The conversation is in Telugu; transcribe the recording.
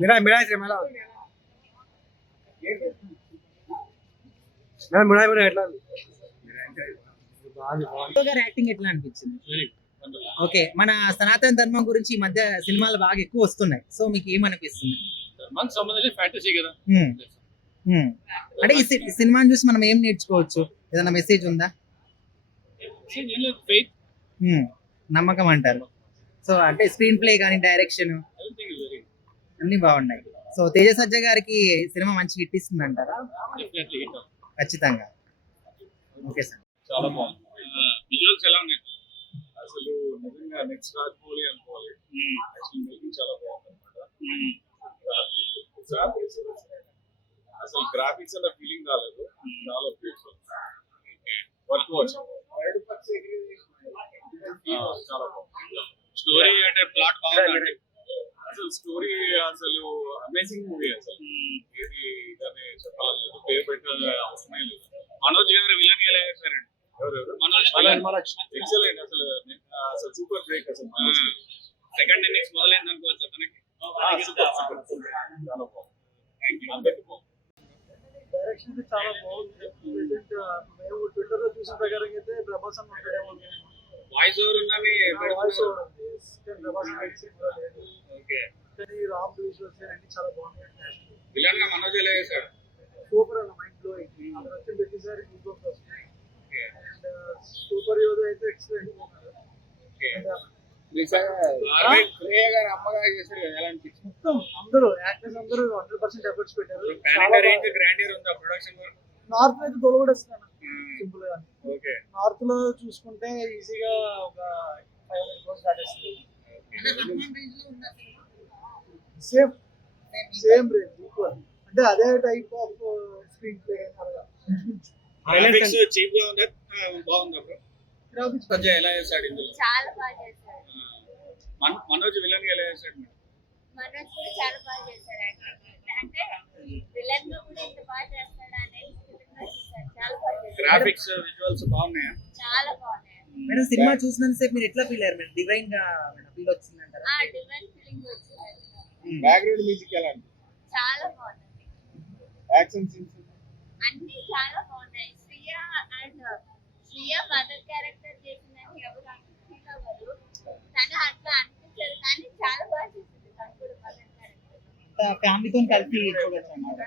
मिराज मिराज रे मला मैं मिराज मिराज ఎట్లా గారి యాక్టింగ్ ఎట్లా అనిపించింది? ఓకే, మన సనాతన ధర్మం గురించి ఈ మధ్య సినిమాలు బాగా ఎక్కువ వస్తున్నాయి. సో మీకు ఏమనిపిస్తుంది? ధర్మానికి సంబంధించి ఫ్యాంటసీ కదా. అంటే ఈ సినిమాని చూసి మనం ఏం నేర్చుకోవచ్చు? ఏదైనా మెసేజ్ ఉందా? ఫెయిత్, నమ్మకం అంటారు. సో అంటే స్క్రీన్ ప్లే కానీ డైరెక్షన్ అన్ని బాగున్నాయి. సో తేజ సజ్జ గారికి సినిమా మంచి హిట్ ఇస్తుంది అంటారా? ఖచ్చితంగా. ఓకే సార్, చాలా బాగుంది. విజువల్స్ ఎలా ఉన్నాయి అసలు? నిజంగా నెక్స్ట్ రాజమౌళి అనుకోవాలి. మేకింగ్ చాలా బాగుంది అనమాట. అసలు గ్రాఫిక్స్ అన్న ఫీలింగ్ రాలేదు. చాలా బ్యూటిఫుల్ వర్క్ వాచ్. చాలా బాగుంది. స్టోరీ అంటే ప్లాట్ బాగుంది. అసలు స్టోరీ అసలు అమేజింగ్ మూవీ. అసలు ఏది దాన్ని చెప్పాలి, పేరు పెట్టాలి అవసరమే లేదు. మనోజ్ గారు విలన్ ఎలా చేశారండి? మనోజ్ ఎక్సలెంట్. అసలు అసలు సూపర్ బ్రేక్. అసలు సెకండ్ ఇన్నింగ్స్ మొదలైంది అనుకోవచ్చు అతనికి. చాలా బాగుంది. డైరెక్షన్ చాలా బాగుంది. మేము ట్విట్టర్ లో చూసిన ప్రకారం అయితే ప్రభాస్ అని ఉంటాడేమో. వాయిస్ ఓవర్ ఉందని వాయిస్ ఓవర్ ఉంది. ప్రభాస్ ఓకే, కానీ రామ్ విజువల్స్ అన్ని చాలా బాగున్నాయి. విలన్ గా మనోజ్ ఎలా చేశాడు? సూపర్ అన్న, మైండ్ బ్లోయింగ్. అది వచ్చి ప్రతిసారి గూగుల్ వస్తుంది. అండ్ సూపర్ యోధ అయితే ఎక్సలెంట్ ఉన్నారు. అమ్మగా చేశారు కదా, ఎలా అనిపించింది? మొత్తం అందరూ యాక్టర్స్ అందరూ 100% ఎఫర్ట్స్ పెట్టారు. నార్త్ అయితే తొలగొడేస్తున్నాను సింపుల్ గా. నార్త్ లో చూసుకుంటే ఈజీగా ఒక 500 crores దాటేస్తుంది. Same same range equal. అంటే అదే type of screen play. Graphics cheap గా ఉందా బాగుందా? గ్రాఫిక్స్ కొంచెం ఎలా చేశాడు ఇందులో? చాలా బాగా చేశాడు. మనోజ్ విలన్ ఎలా చేశాడు? మనోజ్ కూడా చాలా బాగా చేశాడు. అంటే విలన్ గా కూడా ఎంత బాగా చేస్తాడు అనేది చాలా బాగా చేశాడు. గ్రాఫిక్స్ విజువల్స్ బాగున్నాయా? చాలా బాగున్నాయి. మేడం సినిమా చూసినంత సేపు మీరు ఎట్లా ఫీల్ అయ్యారు మేడం? డివైన్ గా ఫీల్ వచ్చింది అంటారా? డివైన్ ఫీలింగ్ వచ్చింది. బ్యాక్గ్రౌండ్ మ్యూజిక్ ఎలా ఉంది? చాలా బాగుంది. యాక్షన్ సీన్స్ అన్ని చాలా బాగున్నాయి. శ్రియా మదర్ క్యారెక్టర్ చేసిందని ఎవరు ఫీల్ అవ్వరు. తను అట్లా అనిపించదు, కానీ చాలా బాగా చేసింది తను కూడా మదర్ క్యారెక్టర్. ఫ్యామిలీతో కలిసి చూడొచ్చు అన్నమాట.